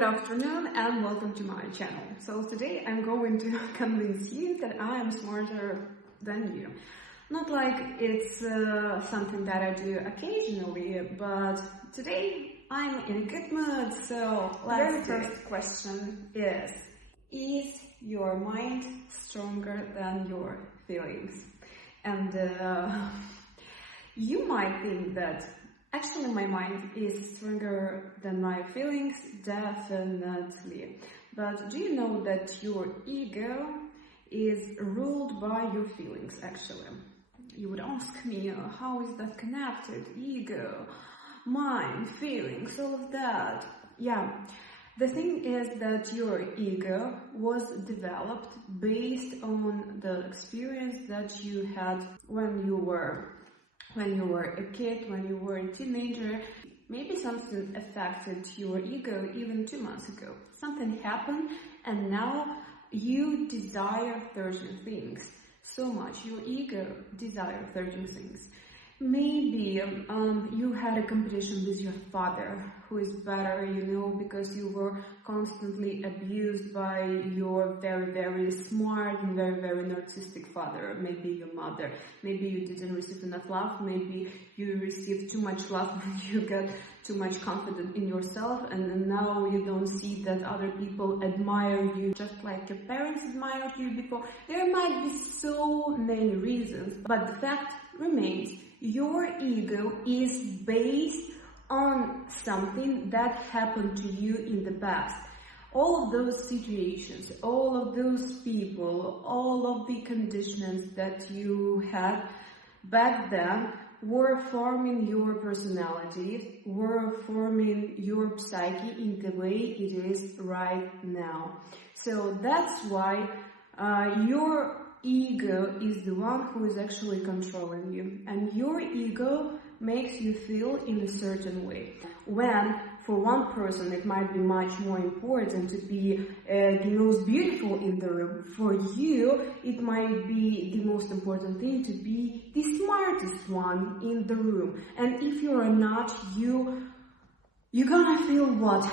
Good afternoon and welcome to my channel. So today I'm going to convince you that I am smarter than you. Not like it's something that I do occasionally, but today I'm in a good mood, so let's do it. The very first question is your mind stronger than your feelings? And you might think that actually my mind is stronger than my feelings, definitely. But do you know that your ego is ruled by your feelings, actually? You would ask me, how is that connected? Ego, mind, feelings, all of that. Yeah, the thing is that your ego was developed based on the experience that you had when you were a kid, when you were a teenager. Maybe something affected your ego even 2 months ago. Something happened and now you desire certain things so much. Your ego desires certain things. Maybe you had a competition with your father, who is better, because you were constantly abused by your very, very smart and very, very narcissistic father. Maybe your mother. Maybe you didn't receive enough love. Maybe you received too much love when you got too much confidence in yourself, and now you don't see that other people admire you just like your parents admired you before. There might be so many reasons, but the fact remains, your ego is based on something that happened to you in the past. All of those situations, all of those people, all of the conditions that you had back then were forming your personality, were forming your psyche in the way it is right now. So that's why your ego is the one who is actually controlling you, and your ego makes you feel in a certain way. When for one person it might be much more important to be the most beautiful in the room, for you it might be the most important thing to be the smartest one in the room. And if you are not, you're gonna feel what?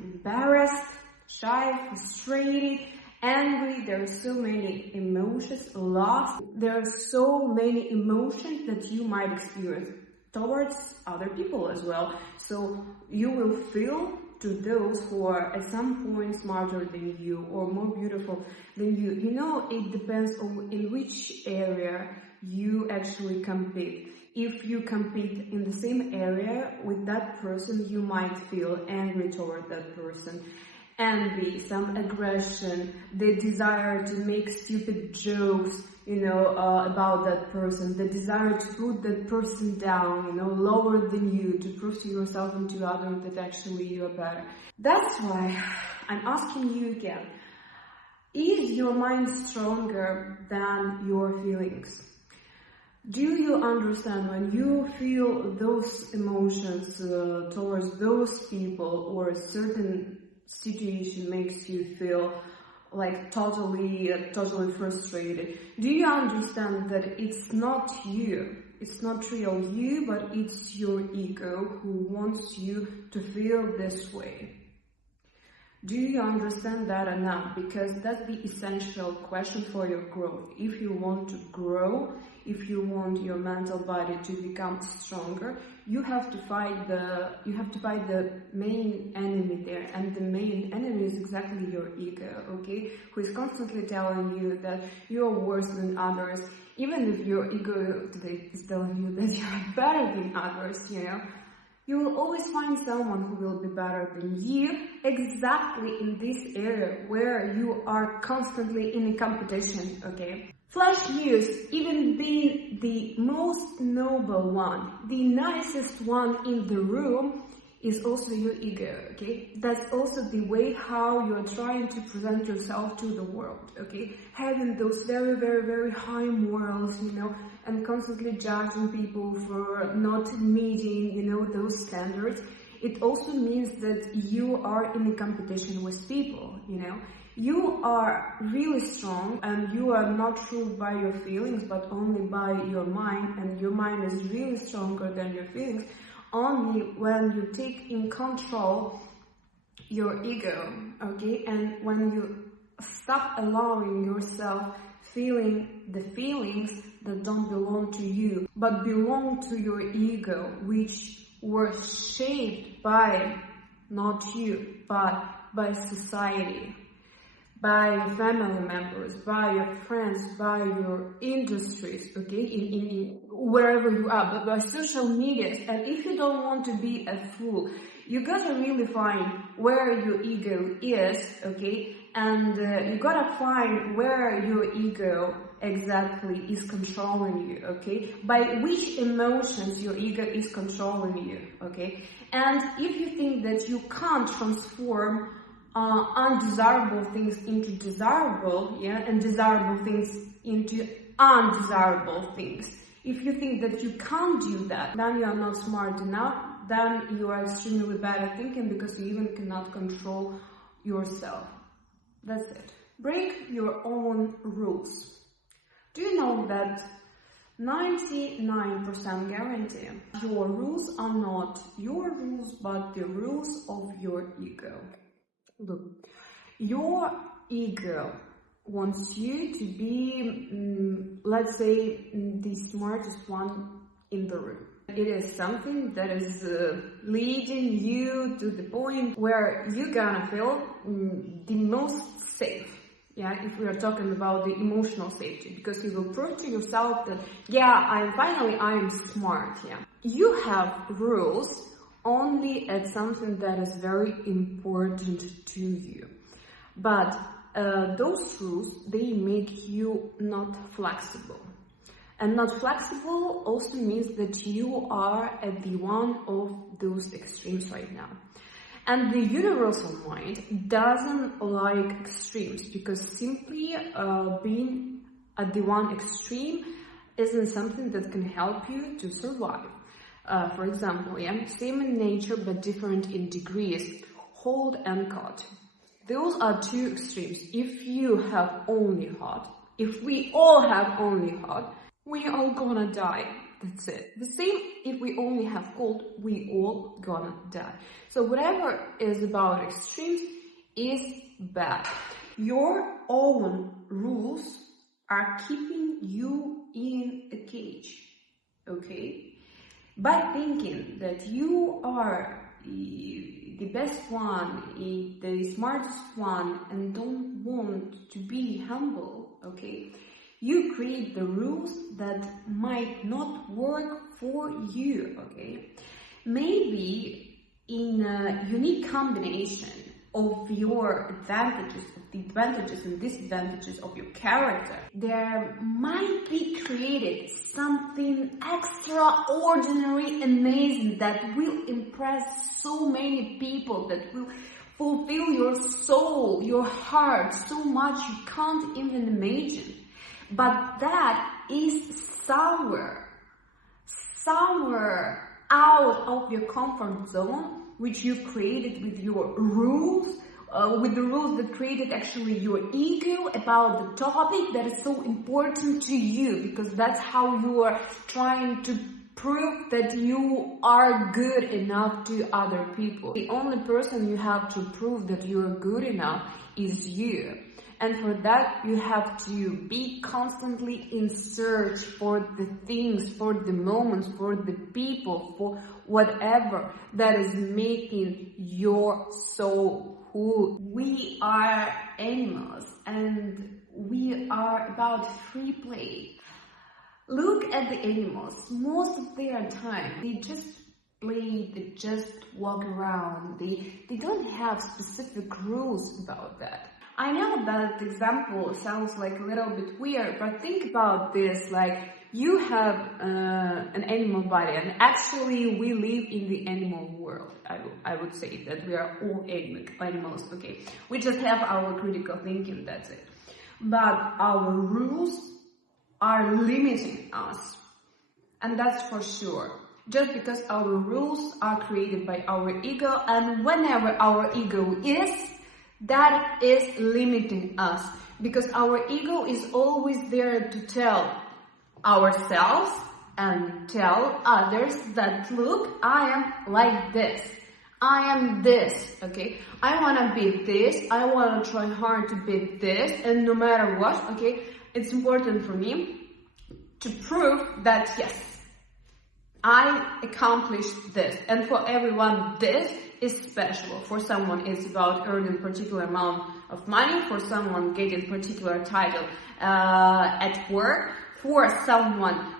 Embarrassed, shy, frustrated, angry. There are so many emotions, lost. There are so many emotions that you might experience towards other people as well. So you will feel to those who are at some point smarter than you or more beautiful than you. It depends on in which area you actually compete. If you compete in the same area with that person, you might feel angry toward that person. Envy, some aggression, the desire to make stupid jokes, about that person, the desire to put that person down, lower than you, to prove to yourself and to others that actually you are better. That's why I'm asking you again, is your mind stronger than your feelings? Do you understand when you feel those emotions towards those people, or a certain situation makes you feel like totally frustrated? Do you understand that it's not you, it's not real you, but it's your ego who wants you to feel this way? Do you understand that enough? Because that's the essential question for your growth. If you want to grow, if you want your mental body to become stronger, you have to fight the main enemy there, and the main enemy is exactly your ego, okay? Who is constantly telling you that you are worse than others, even if your ego today is telling you that you are better than others, You will always find someone who will be better than you exactly in this area where you are constantly in a competition, okay? Flash news, even being the most noble one, the nicest one in the room, is also your ego, okay? That's also the way how you're trying to present yourself to the world, okay? Having those very, very, very high morals, and constantly judging people for not meeting, those standards. It also means that you are in a competition with people, You are really strong and you are not ruled by your feelings, but only by your mind, and your mind is really stronger than your feelings only when you take in control your ego, okay? And when you stop allowing yourself feeling the feelings that don't belong to you, but belong to your ego, which were shaped by not you, but by society, by your family members, by your friends, by your industries, okay, in wherever you are, but by social medias. And if you don't want to be a fool, you gotta really find where your ego is, okay, and you gotta find where your ego exactly is controlling you, okay, by which emotions your ego is controlling you, okay. And if you think that you can't transform undesirable things into desirable, yeah, and desirable things into undesirable things, if you think that you can't do that, then you are not smart enough, then you are extremely bad at thinking, because you even cannot control yourself. That's it. Break your own rules. Do you know that 99% guarantee your rules are not your rules, but the rules of your ego? Look, your ego wants you to be, let's say, the smartest one in the room. It is something that is leading you to the point where you're gonna feel the most safe. Yeah, if we are talking about the emotional safety, because you will prove to yourself that, yeah, I'm smart, yeah. You have rules only at something that is very important to you. But those rules, they make you not flexible. And not flexible also means that you are at the one of those extremes right now. And the universal mind doesn't like extremes, because simply being at the one extreme isn't something that can help you to survive. For example, yeah, same in nature but different in degrees, hold and cut. Those are two extremes. If you have only hot, if we all have only hot, we all gonna die. That's it. The same if we only have cold, we all gonna die. So whatever is about extremes is bad. Your own rules are keeping you in a cage, okay? By thinking that you are the best one, the smartest one, and don't want to be humble, okay? You create the rules that might not work for you, okay? Maybe in a unique combination of your advantages, of the advantages and disadvantages of your character, there might be created something extraordinary, amazing, that will impress so many people, that will fulfill your soul, your heart so much you can't even imagine. But that is somewhere out of your comfort zone, which you created with your rules, with the rules that created actually your ego about the topic that is so important to you, because that's how you are trying to prove that you are good enough to other people. The only person you have to prove that you are good enough is you. And for that, you have to be constantly in search for the things, for the moments, for the people, for whatever that is making your soul whole. We are animals and we are about free play. Look at the animals. Most of their time, they just play, they just walk around. They don't have specific rules about that. I know that example sounds like a little bit weird, but think about this, like you have an animal body, and actually we live in the animal world. I would say that we are all animals, okay? We just have our critical thinking, that's it. But our rules are limiting us, and that's for sure. Just because our rules are created by our ego, and whenever our ego is, that is limiting us, because our ego is always there to tell ourselves and tell others that, look, I am like this. I am this, okay? I want to be this, I want to try hard to be this, and no matter what, okay, it's important for me to prove that yes, I accomplished this. And for everyone, this is special. For someone, it's about earning a particular amount of money. For someone, getting particular title at work. For someone,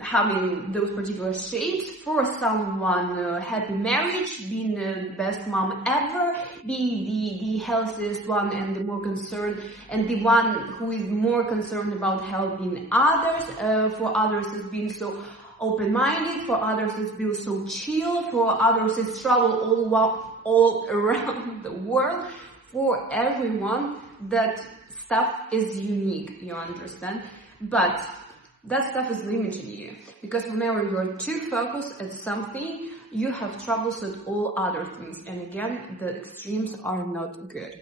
having those particular shapes. For someone, happy marriage, being the best mom ever, be the healthiest one and the more concerned, and the one who is more concerned about helping others. For others, it's being so open-minded. For others, it's being so chill. For others, it's travel all around the world. For everyone, that stuff is unique, you understand? But that stuff is limiting you, because whenever you're too focused at something, you have troubles with all other things. And again, the extremes are not good.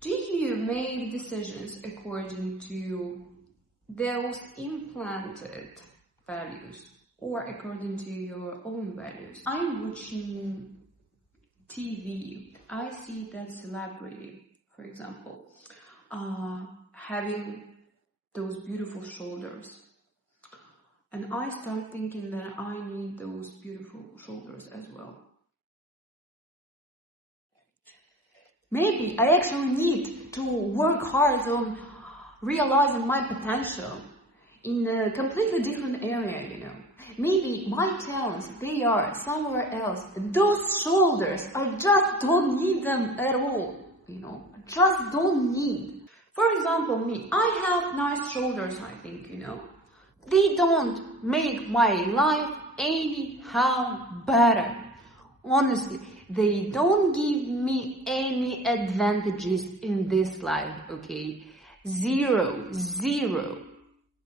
Do you make decisions according to those implanted values or according to your own values? I'm watching TV. I see that celebrity, for example, having those beautiful shoulders. And I start thinking that I need those beautiful shoulders as well. Maybe I actually need to work hard on realizing my potential in a completely different area, you know. Maybe my talents, they are somewhere else. Those shoulders, I just don't need them at all, you know. I just don't need. For example, me, I have nice shoulders, I think, you know. They don't make my life anyhow better. Honestly, they don't give me any advantages in this life, okay? Zero,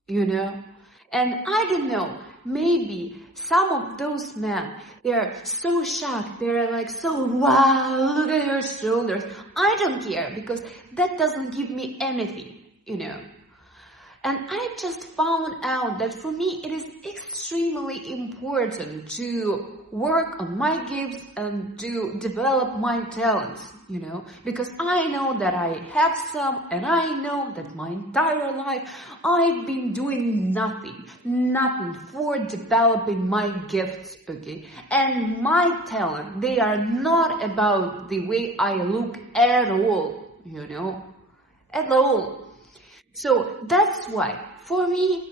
you know? And I don't know, maybe some of those men, they're so shocked, they're like, so wow, look at your shoulders. I don't care, because that doesn't give me anything, you know. And I just found out that for me it is extremely important to work on my gifts and to develop my talents, you know, because I know that I have some, and I know that my entire life I've been doing nothing for developing my gifts, okay? And my talent, they are not about the way I look at all, you know, at all. So that's why, for me,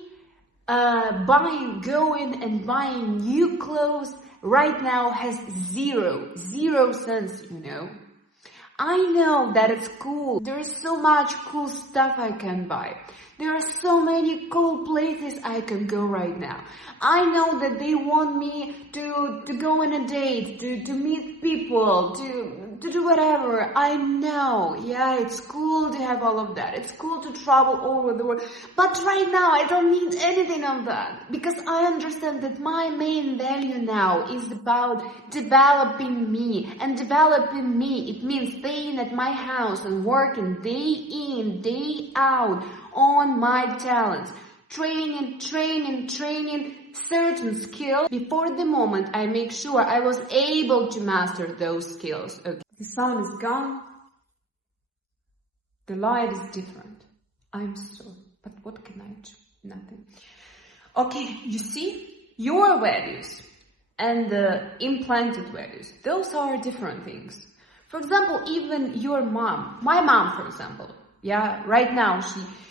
going and buying new clothes right now has zero sense, you know. I know that it's cool. There's so much cool stuff I can buy. There are so many cool places I can go right now. I know that they want me to go on a date, to meet people, to do whatever. I know, yeah, it's cool to have all of that. It's cool to travel all over the world. But right now, I don't need anything of that. Because I understand that my main value now is about developing me. And developing me, it means staying at my house and working day in, day out on my talents. Training certain skills before the moment I make sure I was able to master those skills. Okay. The sun is gone. The light is different. I'm sorry, but what can I do? Nothing. Okay, you see, your values and the implanted values, those are different things. For example, even your mom, my mom, for example, yeah, right now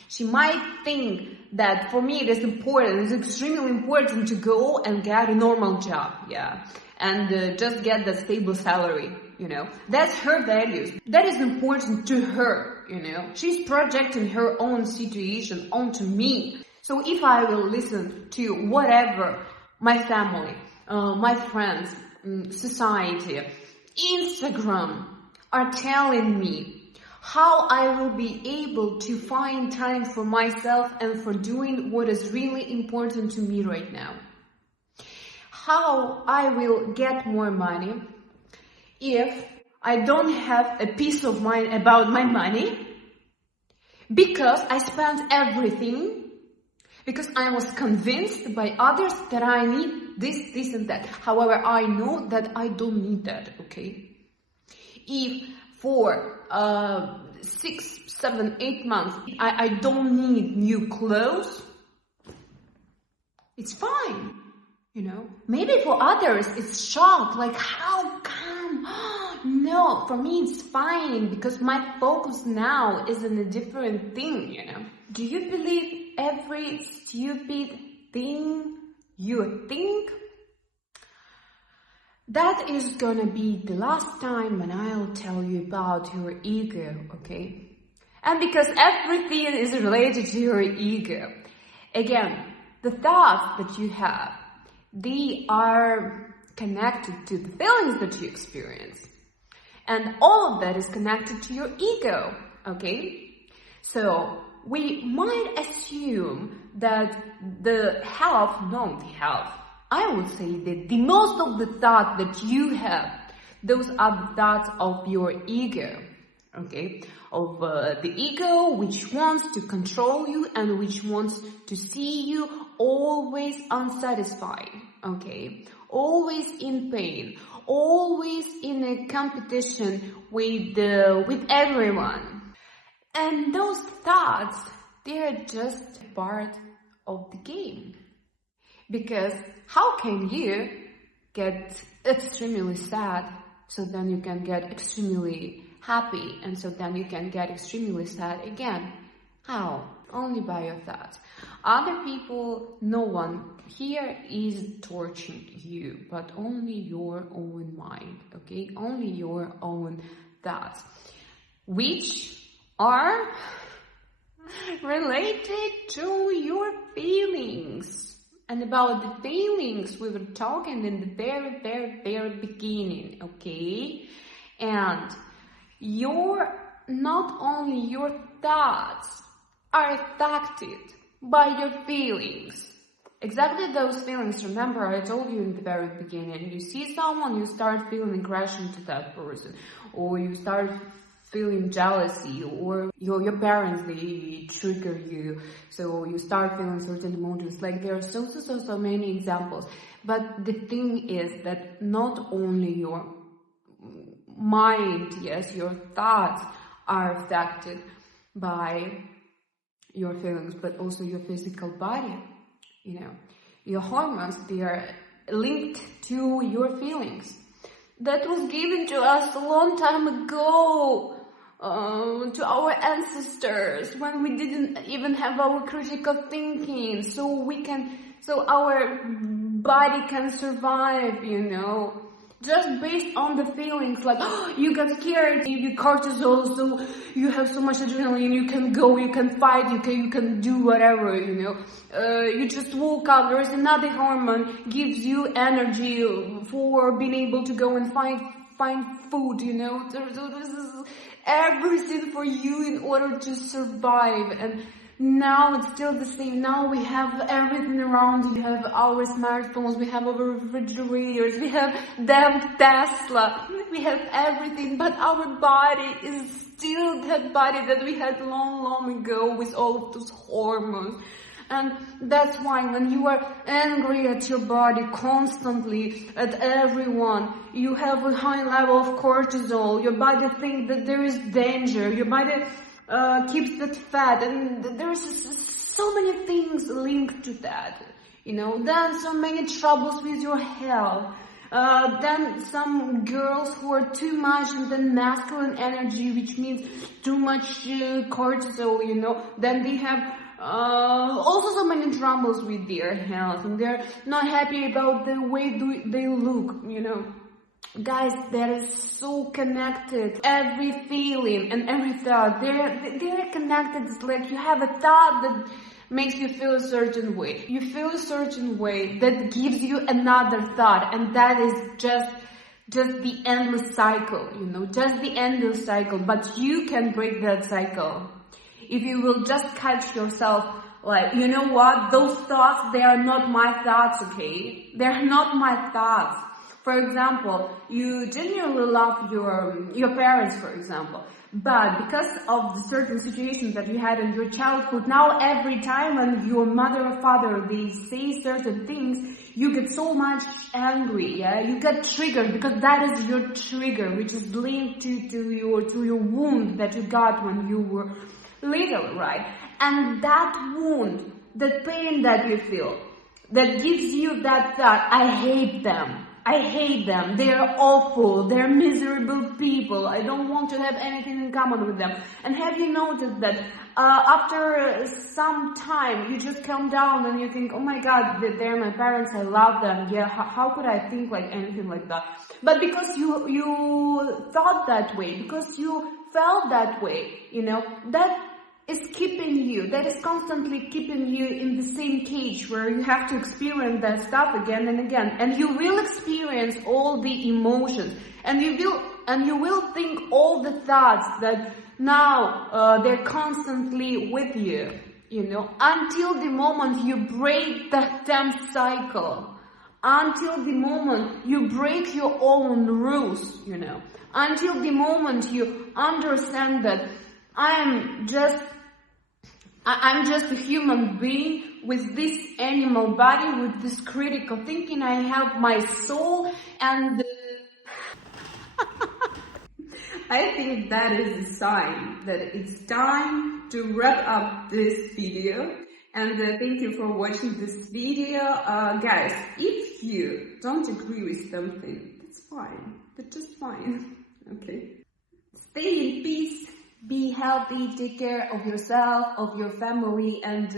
she might think that for me it is important, it's extremely important to go and get a normal job, yeah, and just get the stable salary, you know. That's her values. That is important to her, you know. She's projecting her own situation onto me. So if I will listen to whatever my family, my friends, society, Instagram are telling me, how I will be able to find time for myself and for doing what is really important to me right now. How I will get more money if I don't have a peace of mind about my money, because I spent everything because I was convinced by others that I need this and that. However, I know that I don't need that, okay? If for 6, 7, 8 months I don't need new clothes, it's fine, you know? Maybe for others it's shock, like how come? No, for me it's fine because my focus now is on a different thing, you know? Do you believe every stupid thing you think? That is gonna be the last time when I'll tell you about your ego, okay? And because everything is related to your ego. Again, the thoughts that you have, they are connected to the feelings that you experience. And all of that is connected to your ego, okay? So we might assume that I would say that the most of the thoughts that you have, those are the thoughts of your ego, okay? Of the ego which wants to control you and which wants to see you always unsatisfied, okay? Always in pain, always in a competition with everyone. And those thoughts, they're just part of the game. Because how can you get extremely sad, so then you can get extremely happy, and so then you can get extremely sad again? How? Only by your thoughts. Other people, no one here is torturing you, but only your own mind, okay? Only your own thoughts, which are related to your feelings. And about the feelings we were talking in the very beginning, okay? And not only your thoughts are affected by your feelings. Exactly those feelings, remember I told you in the very beginning, you see someone, you start feeling aggression to that person, or you start feeling jealousy, or your parents, they trigger you, so you start feeling certain emotions. Like there are so many examples. But the thing is that not only your mind, yes, your thoughts are affected by your feelings, but also your physical body, you know. Your hormones, they are linked to your feelings. That was given to us a long time ago. To our ancestors, when we didn't even have our critical thinking, so our body can survive, you know, just based on the feelings. Like, oh, you got scared, you get cortisol, so you have so much adrenaline, you can go, you can fight, you can do whatever, you know. You just woke up, there is another hormone gives you energy for being able to go and find food, you know. This is everything for you in order to survive. And now it's still the same. Now we have everything around. We have our smartphones, we have our refrigerators, we have damn Tesla, we have everything, but our body is still that body that we had long ago with all of those hormones. And that's why when you are angry at your body constantly, at everyone, you have a high level of cortisol, your body thinks that there is danger, your body keeps that fat, and there's so many things linked to that, you know. Then so many troubles with your health. Then some girls who are too much in the masculine energy, which means too much cortisol, you know, then they have also so many troubles with their health, and they're not happy about the way they look, you know. Guys, that is so connected. Every feeling and every thought, they're connected. It's like you have a thought that makes you feel a certain way. You feel a certain way that gives you another thought, and that is just the endless cycle, you know, just the endless cycle. But you can break that cycle if you will just catch yourself, like, you know what, those thoughts, they are not my thoughts, okay? They're not my thoughts. For example, you genuinely love your parents, for example, but because of the certain situations that you had in your childhood, now every time when your mother or father, they say certain things, you get so much angry, yeah? You get triggered because that is your trigger, which is linked to your wound that you got when you were little, right? And that wound, that pain that you feel, that gives you that thought, I hate them. I hate them. They are awful. They're miserable people. I don't want to have anything in common with them. And have you noticed that after some time, you just calm down and you think, oh my God, they're my parents. I love them. Yeah, how could I think like anything like that? But because you thought that way, because you felt that way, that is keeping you, that is constantly keeping you in the same cage where you have to experience that stuff again and again, and you will experience all the emotions, and you will think all the thoughts that now they're constantly with you, until the moment you break that damn cycle, until the moment you break your own rules, until the moment you understand that I'm just a human being with this animal body, with this critical thinking. I have my soul, and I think that is a sign that it's time to wrap up this video. And thank you for watching this video. Guys, if you don't agree with something, that's fine. That's just fine. Okay. Stay in peace. Be healthy, take care of yourself, of your family, and